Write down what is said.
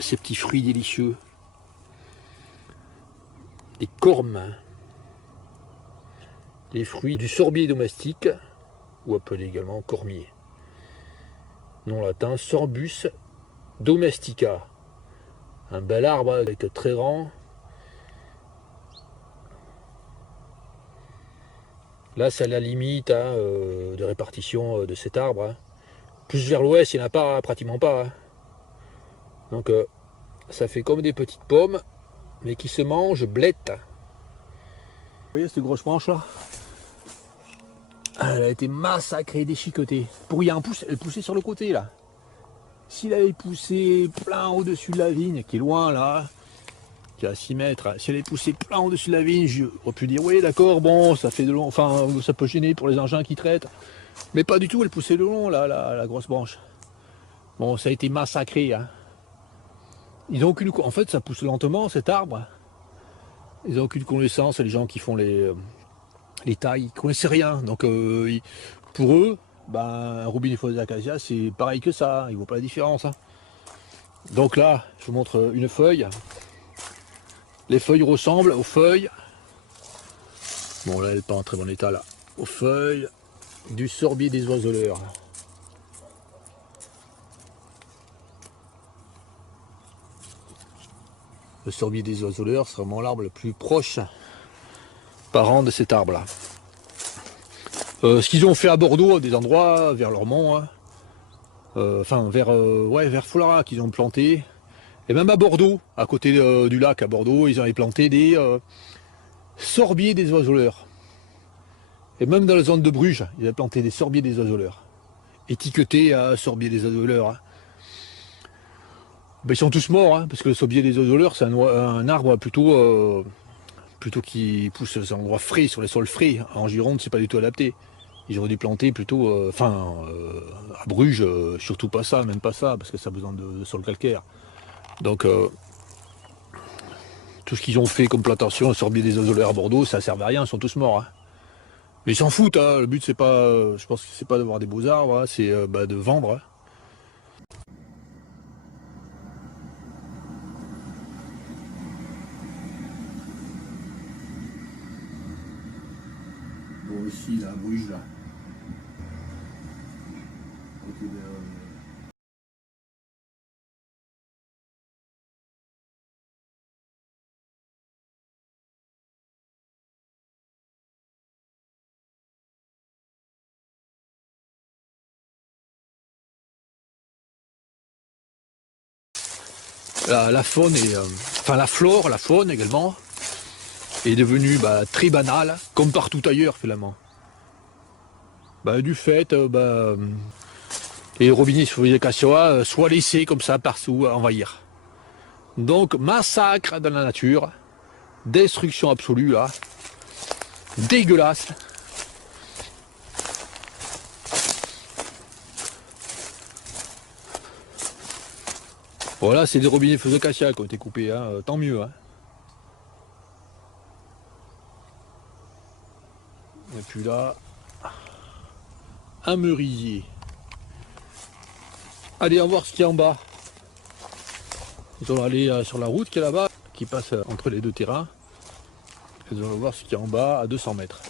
ces petits fruits délicieux. Les cormes, les fruits du sorbier domestique, ou appelé également cormier. Nom latin, Sorbus domestica. Un bel arbre avec très grand. Là, c'est la limite de répartition de cet arbre. Hein. Plus vers l'ouest, il n'y en a pas, pratiquement pas. Hein. Donc, ça fait comme des petites pommes, mais qui se mangent blettes. Vous voyez cette grosse branche là? Elle a été massacrée, déchiquetée. Pour y en pousser, elle poussait sur le côté là. S'il avait poussé plein au-dessus de la vigne, qui est loin là, qui est à 6 mètres, si elle avait poussé plein au-dessus de la vigne, j'aurais pu dire oui d'accord, bon, ça fait de long, enfin ça peut gêner pour les engins qui traitent. Mais pas du tout, elle poussait de long là, la grosse branche. Bon, ça a été massacré. Hein. Ils ont aucune, en fait, ça pousse lentement cet arbre. Ils n'ont aucune connaissance, les gens qui font les tailles, ils ne connaissaient rien. Donc pour eux, un robinet d'acacia, c'est pareil que ça, ils ne voient pas la différence. Hein. Donc là, je vous montre une feuille. Les feuilles ressemblent aux feuilles. Bon là, elle n'est pas en très bon état là. Aux feuilles du sorbier des oiseleurs. Le sorbier des oiseleurs, c'est vraiment l'arbre le plus proche parent de cet arbre là. Ce qu'ils ont fait à Bordeaux, à des endroits, vers Lormont, hein, vers Florac, qu'ils ont planté. Et même à Bordeaux, à côté du lac à Bordeaux, ils avaient planté des sorbiers des oiseleurs. Et même dans la zone de Bruges, ils avaient planté des sorbiers des oiseleurs. Étiquetés à sorbier des oiseleurs. Hein. Ben, ils sont tous morts, hein, parce que le sorbier des oiseleurs, c'est un arbre plutôt qui pousse sur des endroits frais, sur les sols frais. En Gironde, c'est pas du tout adapté. Ils auraient dû planter plutôt, à Bruges, surtout pas ça, même pas ça, parce que ça a besoin de sol calcaire. Donc, tout ce qu'ils ont fait comme plantation, sorbier des oiseleurs à Bordeaux, ça ne servait à rien, ils sont tous morts. Hein. Mais ils s'en foutent, hein. Le but c'est pas, je pense que c'est pas d'avoir des beaux arbres, hein. C'est de vendre. Hein. Bon ici, là, Bruges, là. Côté de... La faune et la flore, la faune également est devenue très banale, comme partout ailleurs finalement. Du fait, les robinets d'acacia soient laissés comme ça partout à envahir. Donc massacre dans la nature, destruction absolue là, dégueulasse. Voilà, c'est des robinets d'acacia qui ont été coupés, hein, tant mieux. Hein. Et puis là, un merisier. Allez, on va voir ce qu'il y a en bas. Ils vont aller sur la route qui est là-bas, qui passe entre les deux terrains. Ils vont voir ce qu'il y a en bas à 200 mètres.